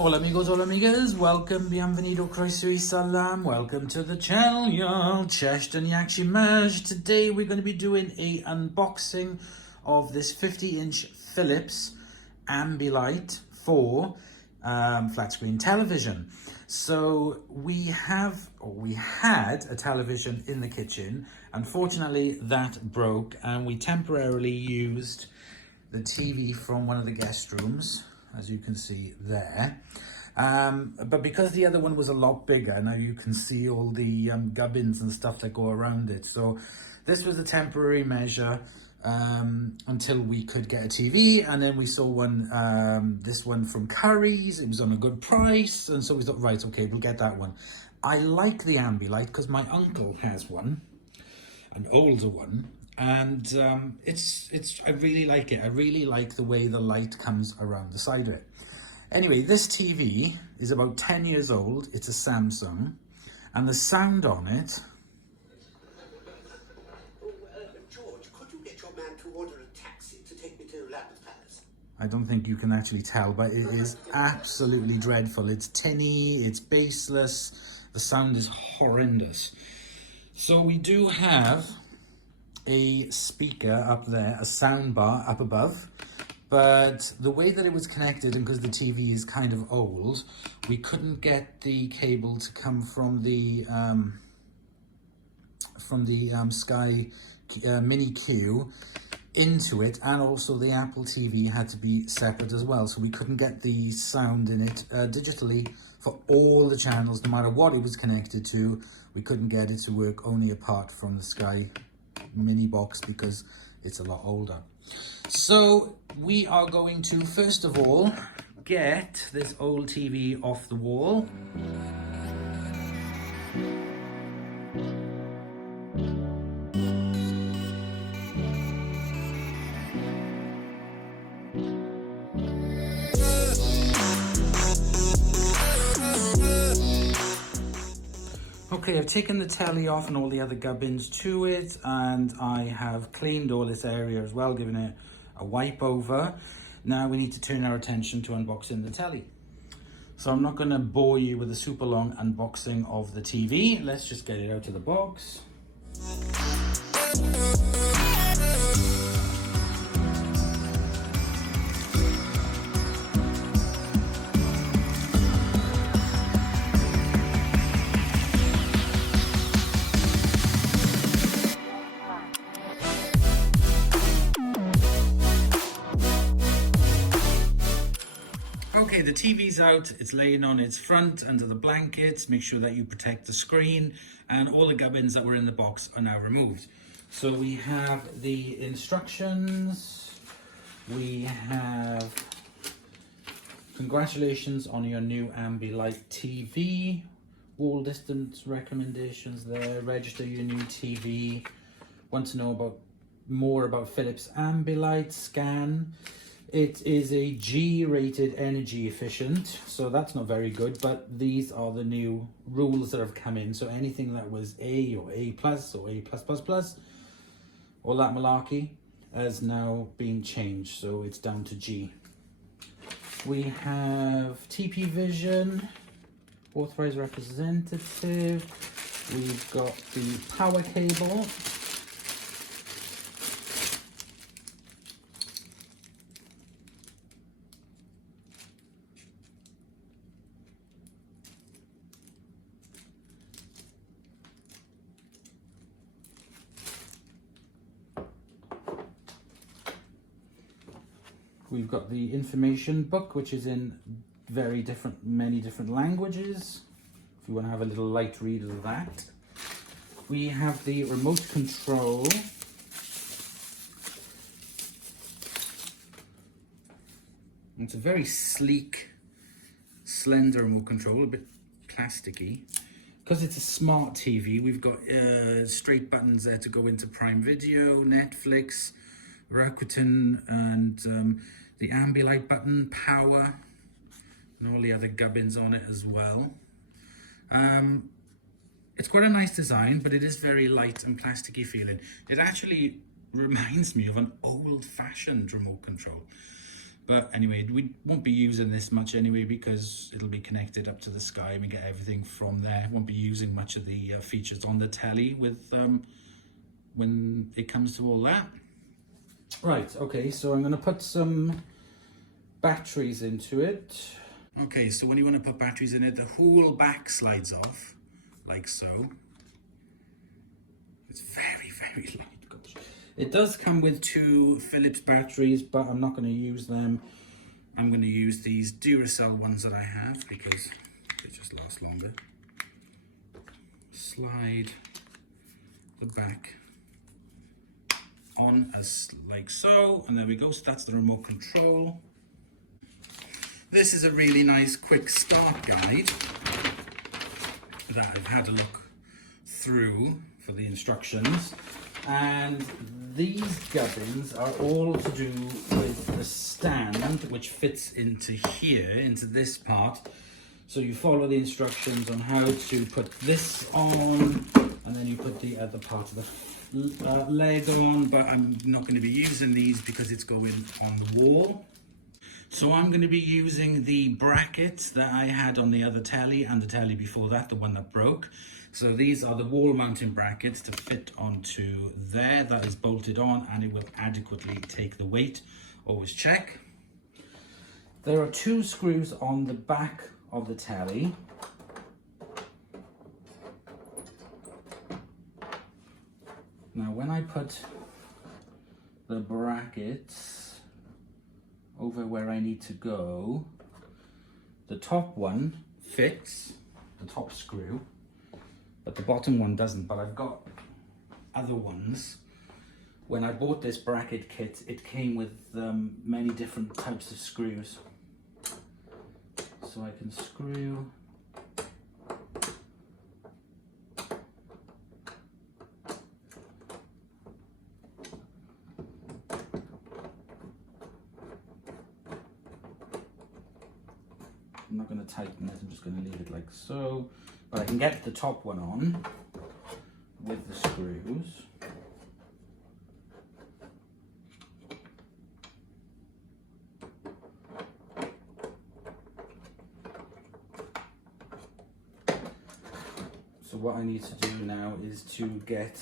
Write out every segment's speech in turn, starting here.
Hola amigos, hola amigas, welcome, bienvenido, croeso y salam, welcome to the channel, y'all. Cześć and yakshi maj. Today we're going to be doing a unboxing of this 50-inch Philips AmbiLight 4 flat screen television. So we had a television in the kitchen. Unfortunately that broke and we temporarily used the TV from one of the guest rooms, as you can see there, but because the other one was a lot bigger, now you can see all the gubbins and stuff that go around it. So this was a temporary measure until we could get a TV, and then we saw one, this one from Curry's. It was on a good price, and so we thought, right, okay, we'll get that one. I like the AmbiLight because my uncle has one, an older one, and I really like it. I really like the way the light comes around the side of it. Anyway, this TV is about 10 years old. It's a Samsung, and the sound on it. George, could you get your man to order a taxi to take me to Lambeth Palace? I don't think you can actually tell, but it is absolutely dreadful. It's tinny, it's bassless, the sound is horrendous. So we do have a speaker up there, a sound bar up above, but the way that it was connected, and because the TV is kind of old, we couldn't get the cable to come from the Sky Mini Q into it, and also the Apple TV had to be separate as well, so we couldn't get the sound in it digitally for all the channels. No matter what it was connected to, we couldn't get it to work only apart from the Sky Mini box because it's a lot older. So we are going to first of all get this old TV off the wall. Okay, I've taken the telly off and all the other gubbins to it, and I have cleaned all this area as well, giving it a wipe over. Now we need to turn our attention to unboxing the telly. So I'm not going to bore you with a super long unboxing of the TV. Let's just get it out of the box. Okay, the TV's out, it's laying on its front under the blankets. Make sure that you protect the screen, and all the gubbins that were in the box are now removed. So we have the instructions, we have congratulations on your new AmbiLight TV, wall distance recommendations there, register your new TV, want to know more about Philips AmbiLight, scan. It is a G-rated energy efficient, so that's not very good, but these are the new rules that have come in. So anything that was A or A plus or A plus plus plus, all that malarkey has now been changed, so it's down to G. We have TP Vision, authorized representative. We've got the power cable. We've got the information book, which is in many different languages, if you want to have a little light read of that. We have the remote control. It's a very sleek, slender remote control, a bit plasticky. because it's a smart TV, we've got straight buttons there to go into Prime Video, Netflix, Rakuten, and the AmbiLight button, power, and all the other gubbins on it as well. It's quite a nice design, but it is very light and plasticky feeling. It actually reminds me of an old-fashioned remote control. But anyway, we won't be using this much anyway because it'll be connected up to the sky and we get everything from there. Won't be using much of the features on the telly with when it comes to all that. Right, okay, so I'm going to put some batteries into it. Okay, so when you want to put batteries in it, the whole back slides off, like so. It's very, very light. It does come with 2 Philips batteries, but I'm not going to use them. I'm going to use these Duracell ones that I have because they just last longer. Slide the back on as like so, and there we go. So that's the remote control. This is a really nice quick start guide that I've had a look through for the instructions. And these gubbins are all to do with the stand, which fits into here, into this part. So you follow the instructions on how to put this on, and then you put the other part of the leg on, but I'm not going to be using these because it's going on the wall. So I'm going to be using the brackets that I had on the other telly and the telly before that, the one that broke. So these are the wall mounting brackets to fit onto there. That is bolted on and it will adequately take the weight. Always check. There are 2 screws on the back of the telly. Now when I put the brackets over where I need to go, the top one fits, the top screw, but the bottom one doesn't. But I've got other ones. When I bought this bracket kit, it came with many different types of screws. So I can screw I'm not going to tighten it, I'm just going to leave it like so. But I can get the top one on with the screws. So what I need to do now is to get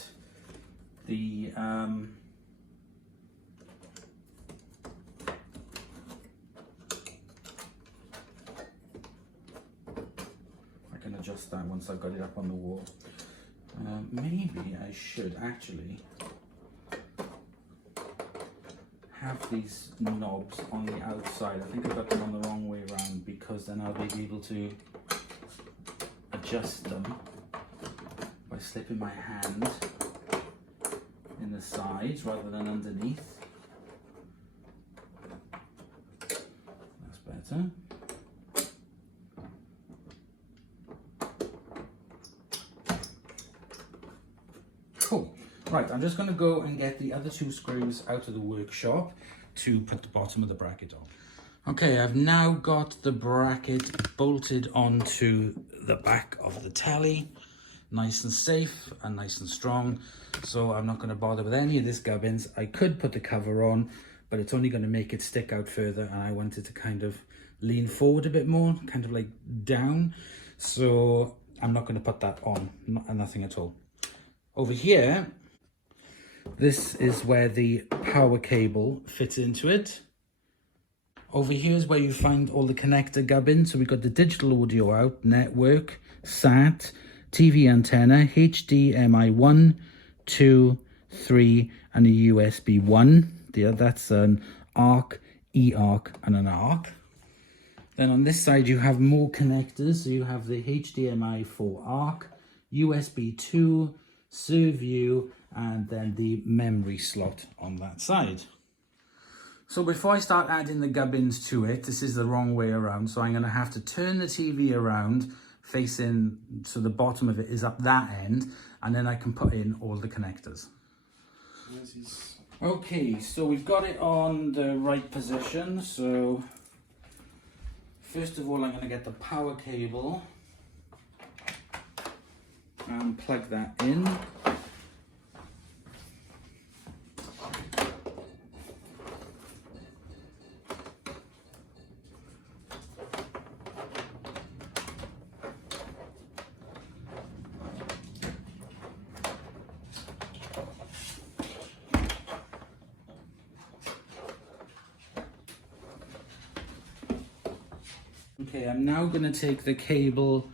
the adjust that once I've got it up on the wall. Maybe I should actually have these knobs on the outside. I think I've got them on the wrong way around because then I'll be able to adjust them by slipping my hand in the sides rather than underneath. That's better. Cool. Right, I'm just going to go and get the other 2 screws out of the workshop to put the bottom of the bracket on. Okay, I've now got the bracket bolted onto the back of the telly. Nice and safe and nice and strong. So I'm not going to bother with any of this gubbins. I could put the cover on, but it's only going to make it stick out further, and I wanted to kind of lean forward a bit more, kind of like down. So I'm not going to put that on, nothing at all. Over here, this is where the power cable fits into it. Over here is where you find all the connector gubbins. So we've got the digital audio out, network, SAT, TV antenna, HDMI 1, 2, 3, and a USB 1. That's an ARC, eARC, and an ARC. Then on this side you have more connectors. So you have the HDMI for ARC, USB 2, Serviu, and then the memory slot on that side. So before I start adding the gubbins to it, this is the wrong way around, so I'm going to have to turn the TV around, facing, so the bottom of it is up that end, and then I can put in all the connectors. Okay, so we've got it on the right position. So first of all, I'm going to get the power cable and plug that in. Okay, I'm now going to take the cable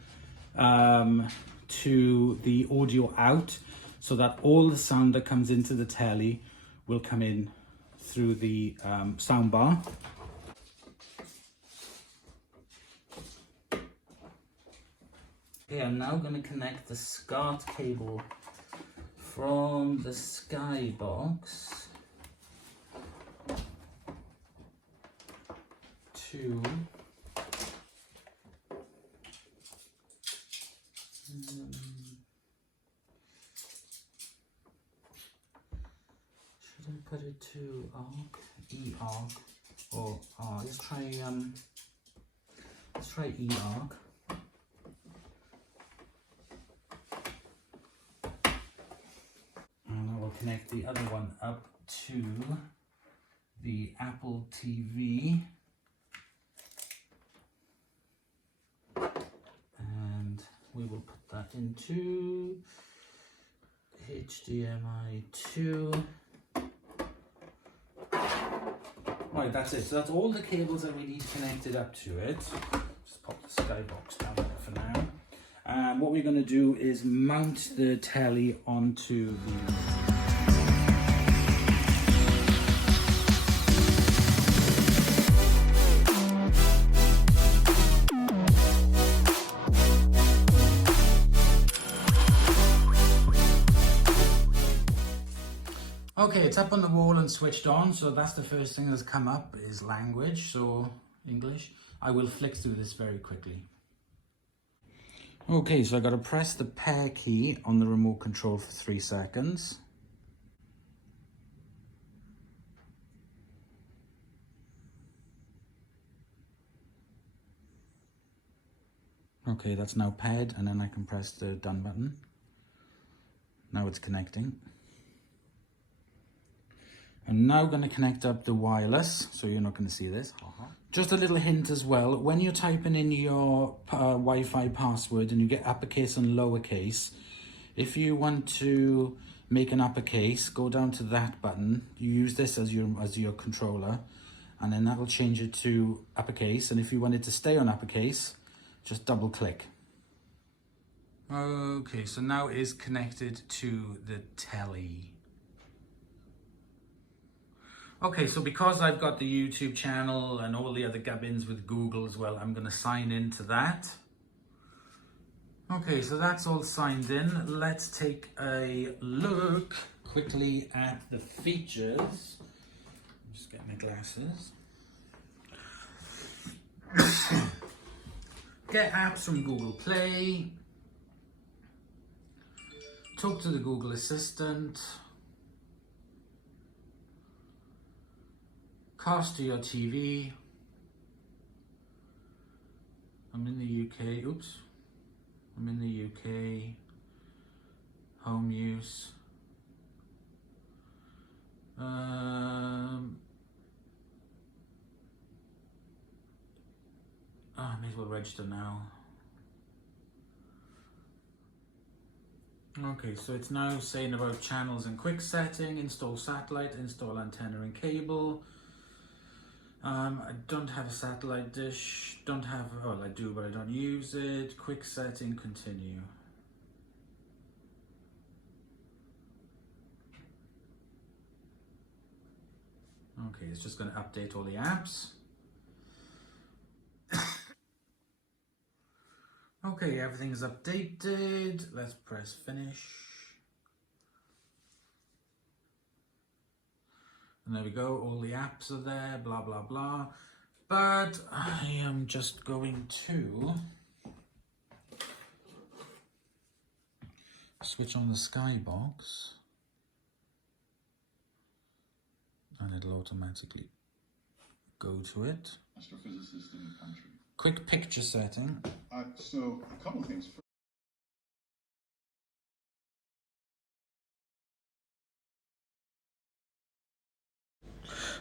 to the audio out, so that all the sound that comes into the telly will come in through the sound bar. Okay, I'm now going to connect the SCART cable from the Skybox to should I put it to ARC, E-ARC, or let's try E-ARC. And I will connect the other one up to the Apple TV. And we will put that into HDMI 2. Right, that's it. So that's all the cables that we need connected up to it. Just pop the Skybox down there for now. And what we're going to do is mount the telly onto the... Okay, it's up on the wall and switched on, so that's the first thing that's come up is language, so English. I will flick through this very quickly. Okay, so I got to press the pair key on the remote control for 3 seconds. Okay, that's now paired, and then I can press the done button. Now it's connecting. I'm now going to connect up the wireless, so you're not going to see this. Just a little hint as well, when you're typing in your Wi-Fi password and you get uppercase and lowercase, if you want to make an uppercase, go down to that button, you use this as your controller, and then that will change it to uppercase, and if you want it to stay on uppercase, just double click. Okay, so now it is connected to the telly. Okay, so because I've got the YouTube channel and all the other gubbins with Google as well, I'm going to sign into that. Okay, so that's all signed in. Let's take a look quickly at the features. Just get my glasses. Get apps from Google Play. Talk to the Google Assistant. Cast to your TV. I'm in the UK. Oops. I'm in the UK. Home use. I may as well register now. Okay, so it's now saying about channels and quick setting, install satellite, install antenna and cable. I don't have a satellite dish, well I do but I don't use it. Quick setting, continue. Okay, it's just going to update all the apps. Okay, everything is updated. Let's press finish. And there we go, all the apps are there, blah, blah, blah. But I am just going to switch on the skybox, and it'll automatically go to it. Astrophysicist in the country. Quick picture setting. So a couple of things.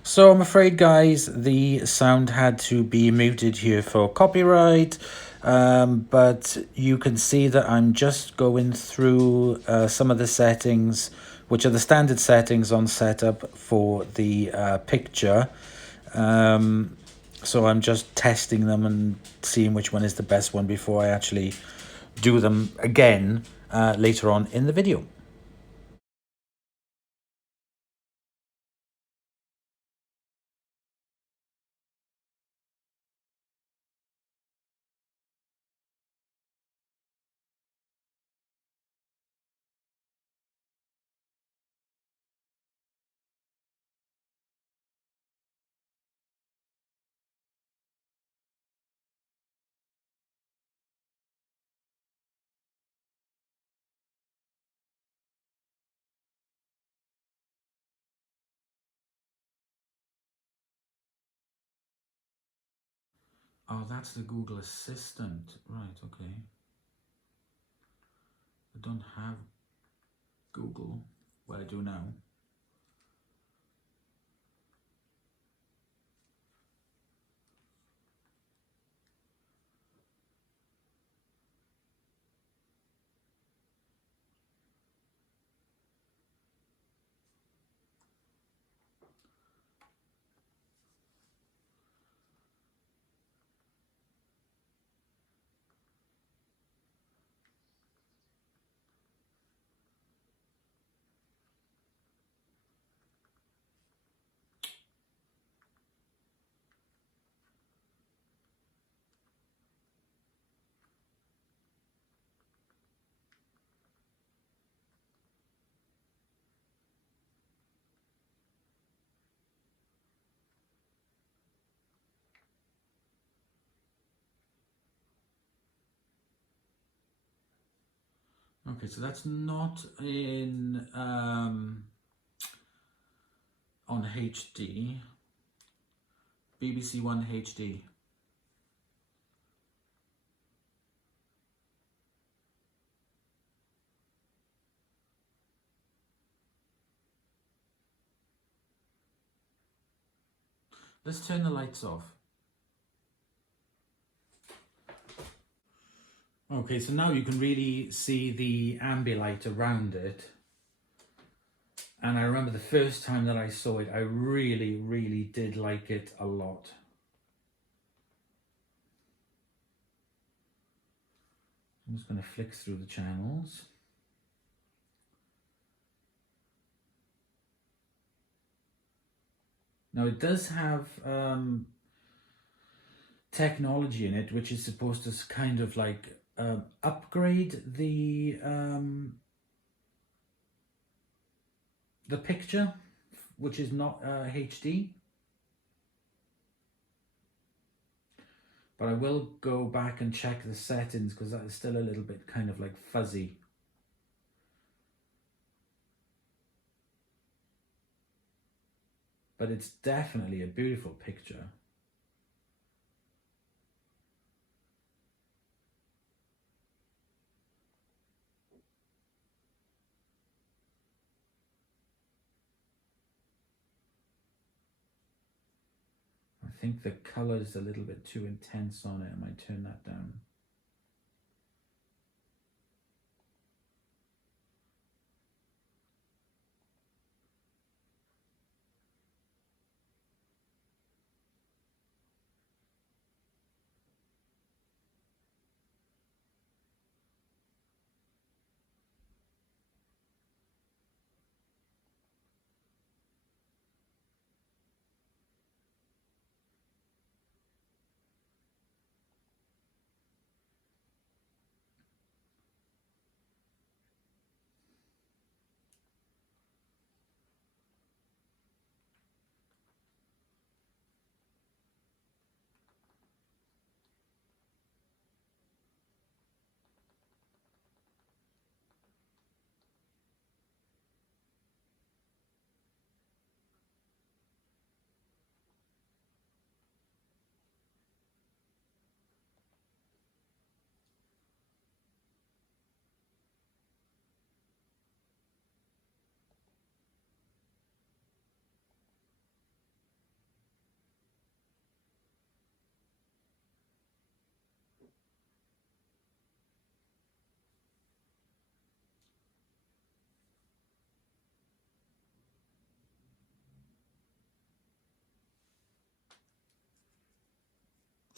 So I'm afraid, guys, the sound had to be muted here for copyright, but you can see that I'm just going through some of the settings, which are the standard settings on setup for the picture. So I'm just testing them and seeing which one is the best one before I actually do them again later on in the video. Oh, that's the Google Assistant. Right, okay. I don't have Google. Well, I do now. Okay, so that's not in on HD. BBC One HD. Let's turn the lights off. Okay, so now you can really see the AmbiLight around it. And I remember the first time that I saw it, I really, really did like it a lot. I'm just going to flick through the channels. Now it does have technology in it, which is supposed to kind of like upgrade the picture, which is not HD. But I will go back and check the settings because that is still a little bit kind of like fuzzy. But it's definitely a beautiful picture. I think the color is a little bit too intense on it. I might turn that down.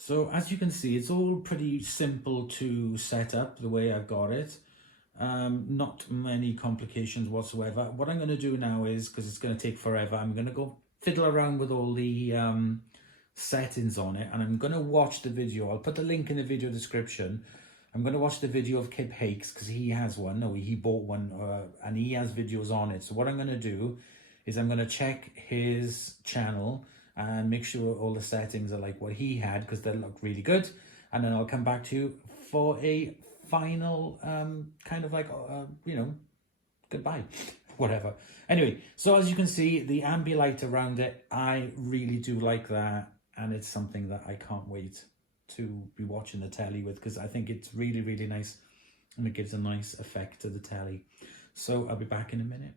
So as you can see, it's all pretty simple to set up the way I've got it. Not many complications whatsoever. What I'm going to do now is, because it's going to take forever, I'm going to go fiddle around with all the settings on it, and I'm going to watch the video. I'll put the link in the video description. I'm going to watch the video of Kip Hakes, because he has one. No, he bought one, and he has videos on it. So what I'm going to do is I'm going to check his channel and make sure all the settings are like what he had, because they look really good. And then I'll come back to you for a final kind of like, you know, goodbye, whatever. Anyway, so as you can see, the AmbiLight around it, I really do like that. And it's something that I can't wait to be watching the telly with, because I think it's really, really nice. And it gives a nice effect to the telly. So I'll be back in a minute.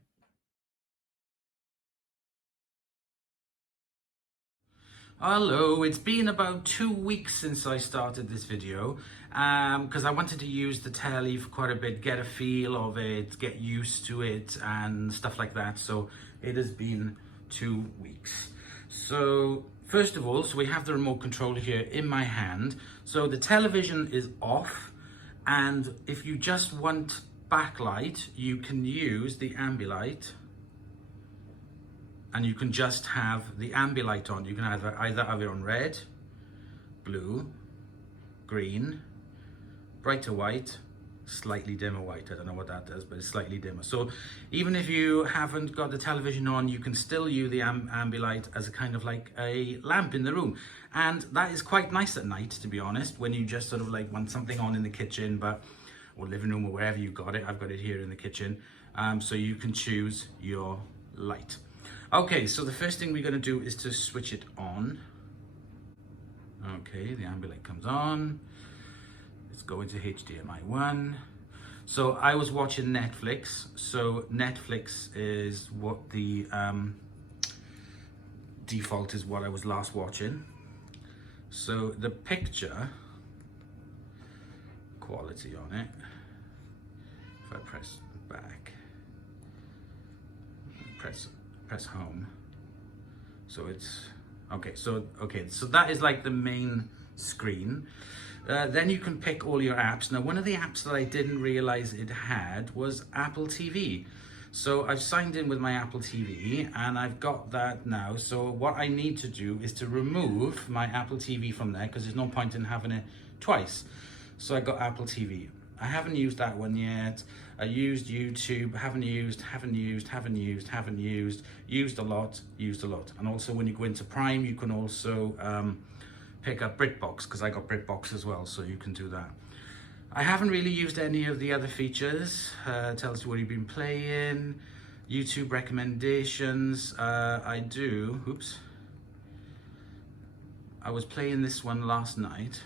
Hello, it's been about 2 weeks since I started this video because I wanted to use the telly for quite a bit, get a feel of it, get used to it and stuff like that. So it has been 2 weeks. So first of all, so we have the remote control here in my hand. So the television is off, and if you just want backlight, you can use the AmbiLight. And you can just have the AmbiLight on. You can either have it on red, blue, green, brighter white, slightly dimmer white. I don't know what that does, but it's slightly dimmer. So even if you haven't got the television on, you can still use the AmbiLight as a kind of like a lamp in the room. And that is quite nice at night, to be honest, when you just sort of like want something on in the kitchen, or living room, or wherever you got it. I've got it here in the kitchen. So you can choose your light. Okay, so the first thing we're going to do is to switch it on. Okay, the AmbiLight comes on. Let's go into HDMI 1. So I was watching Netflix. So Netflix is what the default is, what I was last watching. So the picture quality on it, if I press back, press home, so it's okay. So that is like the main screen. Then you can pick all your apps. Now, one of the apps that I didn't realize it had was Apple TV. So I've signed in with my Apple TV and I've got that now. So what I need to do is to remove my Apple TV from there, because there's no point in having it twice. So I got Apple TV. I haven't used that one yet. I used YouTube, haven't used a lot. And also when you go into Prime, you can also pick up BritBox, because I got BritBox as well, so you can do that. I haven't really used any of the other features. Tells you what you've been playing, YouTube recommendations. I was playing this one last night.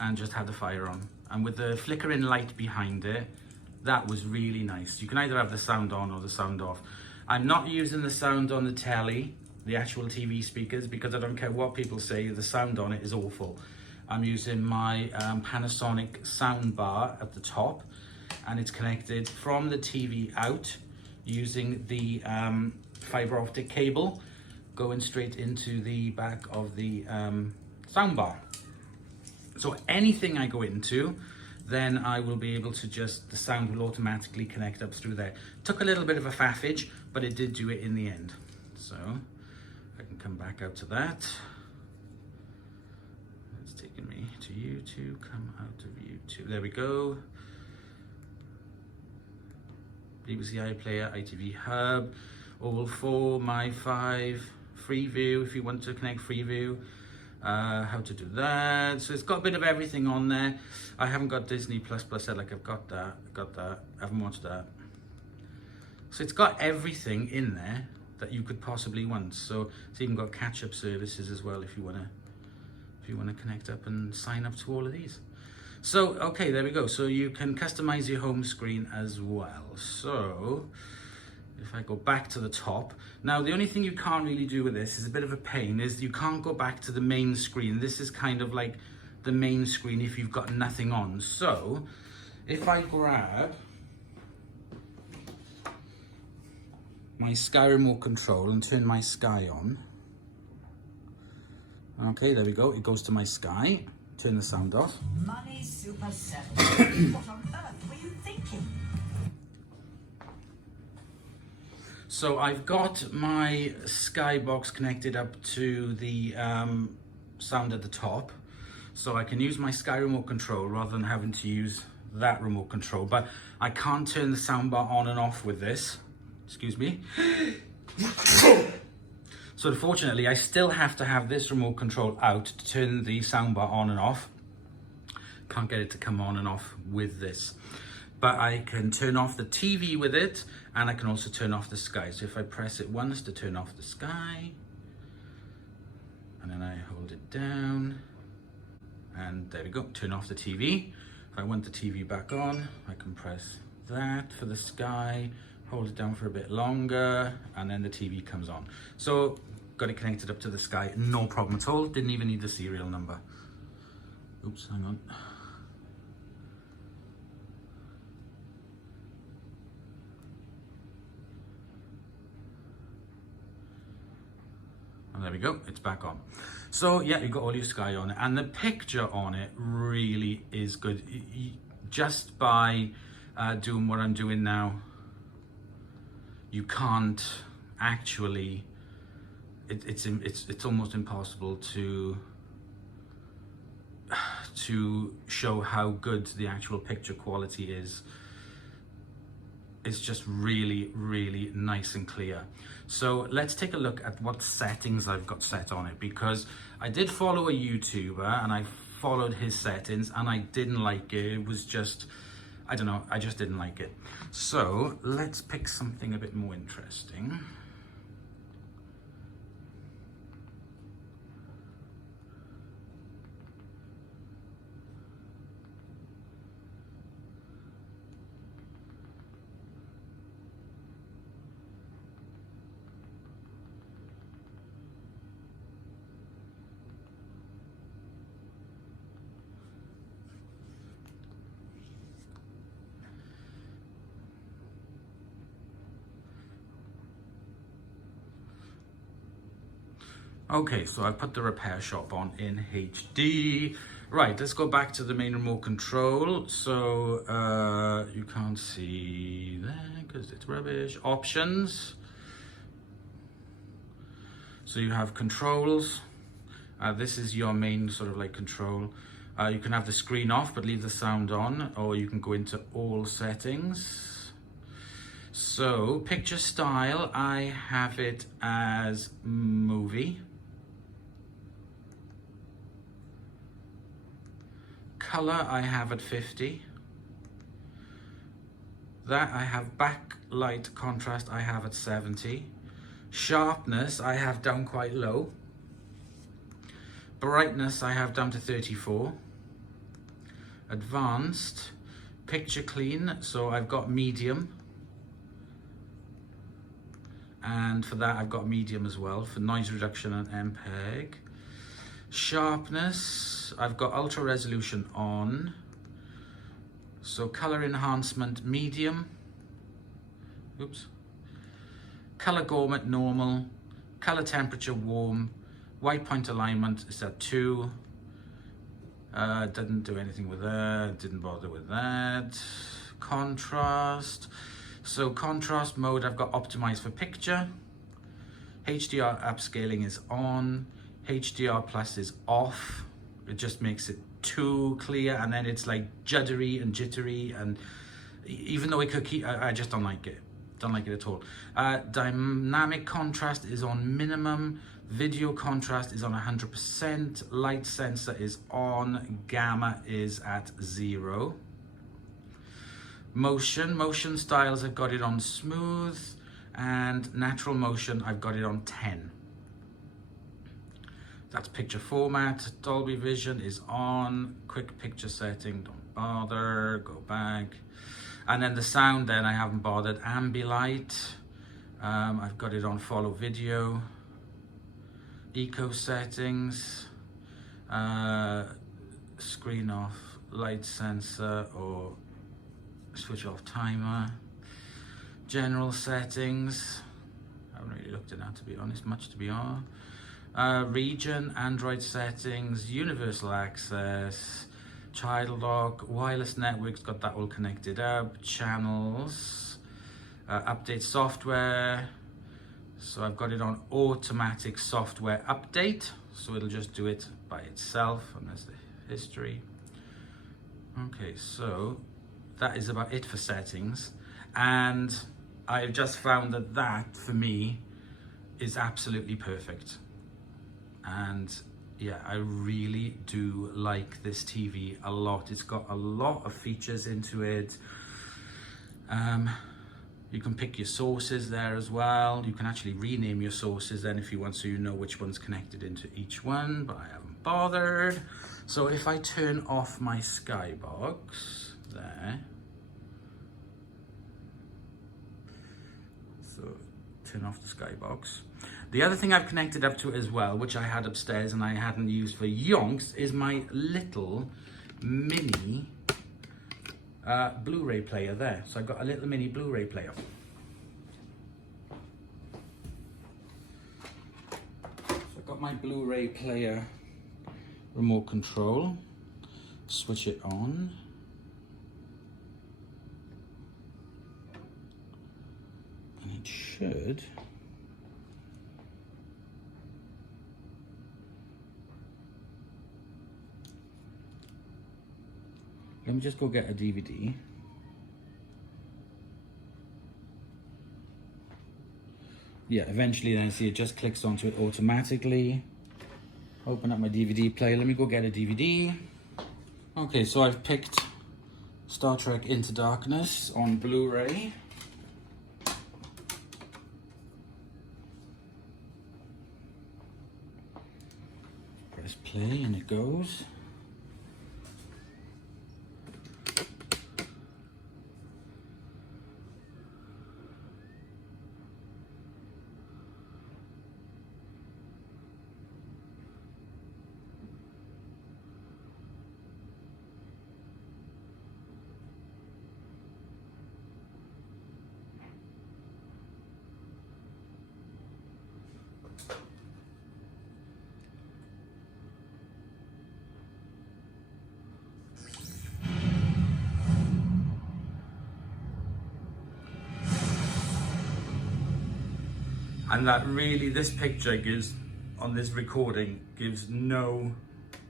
And just had the fire on, and with the flickering light behind it, that was really nice. You can either have the sound on or the sound off. I'm not using the sound on the telly, the actual TV speakers, because I don't care what people say, the sound on it is awful. I'm using my Panasonic sound bar at the top, and it's connected from the TV out using the fiber optic cable going straight into the back of the sound bar. So anything I go into, then I will be able to the sound will automatically connect up through there. Took a little bit of a faffage, but it did do it in the end. So I can come back out to that. It's taking me to YouTube, come out of YouTube. There we go. BBC iPlayer, ITV Hub, Oval 4, My 5, Freeview if you want to connect Freeview. How to do that. So it's got a bit of everything on there. I haven't got Disney Plus like I've got that, I haven't watched that. So it's got everything in there that you could possibly want. So it's even got catch-up services as well if you wanna connect up and sign up to all of these. So okay, there we go. So you can customize your home screen as well. So if I go back to the top, now the only thing you can't really do with this is a bit of a pain, is you can't go back to the main screen. This is kind of like the main screen if you've got nothing on. So if I grab my Sky remote control and turn my Sky on. Okay, there we go. It goes to my Sky. Turn the sound off. Money Super 7. What on earth were you thinking? So I've got my Sky box connected up to the sound at the top. So I can use my Sky remote control rather than having to use that remote control. But I can't turn the soundbar on and off with this. Excuse me. So unfortunately, I still have to have this remote control out to turn the soundbar on and off. Can't get it to come on and off with this. But I can turn off the TV with it, and I can also turn off the Sky. So if I press it once to turn off the Sky, and then I hold it down, and there we go, turn off the TV. If I want the TV back on, I can press that for the Sky, hold it down for a bit longer, and then the TV comes on. So got it connected up to the Sky, no problem at all. Didn't even need the serial number. Oops, hang on. And there we go, it's back on. So yeah, you've got all your Sky on it, and the picture on it really is good. Just by doing what I'm doing now, you can't actually, it's almost impossible to show how good the actual picture quality is. It's just really, really nice and clear. So let's take a look at what settings I've got set on it, because I did follow a YouTuber and I followed his settings and I didn't like it. It was just, I don't know, I just didn't like it. So let's pick something a bit more interesting. Okay, so I put the repair shop on in HD. Right, let's go back to the main remote control. So you can't see that because it's rubbish. Options. So you have controls. This is your main sort of like control. You can have the screen off but leave the sound on, or you can go into all settings. So picture style, I have it as movie. Color I have at 50. That I have backlight contrast I have at 70. Sharpness I have down quite low. Brightness I have down to 34. Advanced, picture clean, so I've got medium. And for that I've got medium as well for noise reduction and MPEG. Sharpness, I've got ultra resolution on. So color enhancement medium. Oops. Color gamut normal. Color temperature warm. White point alignment is at 2. Didn't do anything with that, didn't bother with that. Contrast. So contrast mode I've got optimized for picture. HDR upscaling is on. HDR plus is off. It just makes it too clear, and then it's like juddery and jittery, and even though it could keep, I just don't like it. Don't like it at all. Dynamic contrast is on minimum. Video contrast is on 100%. Light sensor is on. Gamma is at 0. Motion styles, I've got it on smooth, and natural motion, I've got it on 10. That's picture format. Dolby Vision is on. Quick picture setting, don't bother, go back. And then the sound, then I haven't bothered. AmbiLight, I've got it on follow video. Eco settings, screen off, light sensor or switch off timer. General settings, haven't really looked at that, to be honest, much to be honest. Region, Android settings, universal access, child lock, wireless networks, got that all connected up, channels, update software. So I've got it on automatic software update, so it'll just do it by itself, and there's the history. Okay, so that is about it for settings, and I've just found that that for me is absolutely perfect. And yeah, I really do like this TV a lot. It's got a lot of features into it. You can pick your sources there as well. You can actually rename your sources then if you want, so you know which one's connected into each one, but I haven't bothered. So if I turn off my Skybox there, so turn off the Skybox. The other thing I've connected up to as well, which I had upstairs and I hadn't used for yonks, is my little mini Blu-ray player there. So I've got a little mini Blu-ray player. So I've got my Blu-ray player remote control. Switch it on. And it should. Let me just go get a DVD. Yeah, eventually then see it just clicks onto it automatically. Open up my DVD player. Let me go get a DVD. Okay, so I've picked Star Trek Into Darkness on Blu-ray. Press play and it goes. And that really, this picture gives, on this recording, gives no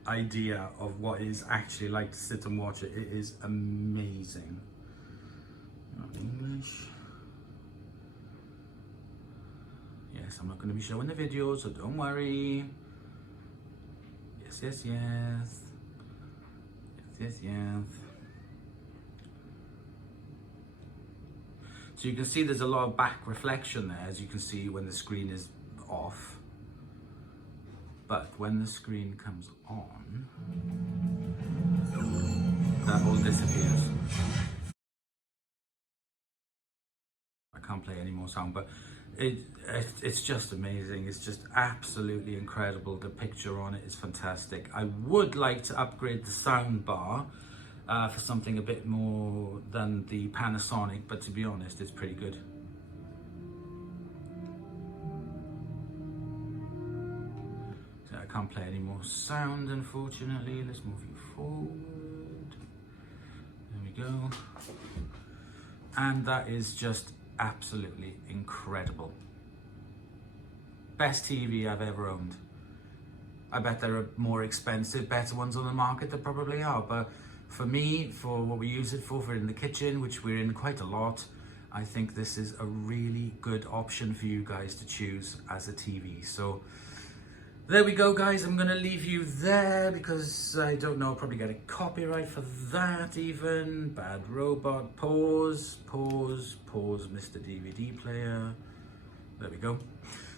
idea of what it is actually like to sit and watch it. It is amazing. Not English. Yes, I'm not going to be showing the video, so don't worry. Yes, yes, yes. Yes, yes, yes. So you can see there's a lot of back reflection there, as you can see when the screen is off. But when the screen comes on, that all disappears. I can't play any more sound, but it's just amazing. It's just absolutely incredible. The picture on it is fantastic. I would like to upgrade the sound bar for something a bit more than the Panasonic, but to be honest, it's pretty good. So I can't play any more sound, unfortunately. Let's move you forward. There we go. And that is just absolutely incredible. Best TV I've ever owned. I bet there are more expensive, better ones on the market. There probably are, but for me, for what we use it for in the kitchen, which we're in quite a lot, I think this is a really good option for you guys to choose as a TV. So there we go, guys. I'm gonna leave you there because I don't know, I'll probably get a copyright for that even. Bad robot, pause, pause, pause, Mr. DVD player. There we go.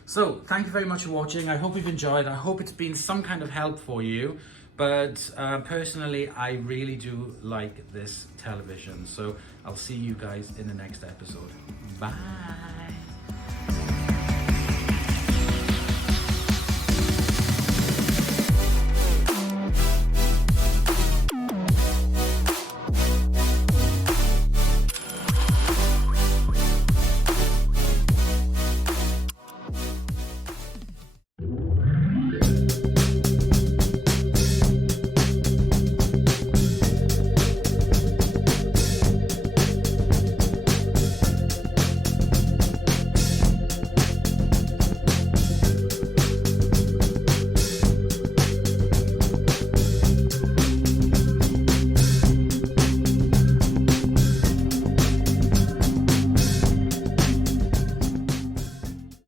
So thank you very much for watching. I hope you've enjoyed. I hope it's been some kind of help for you. But personally, I really do like this television. So I'll see you guys in the next episode. Bye.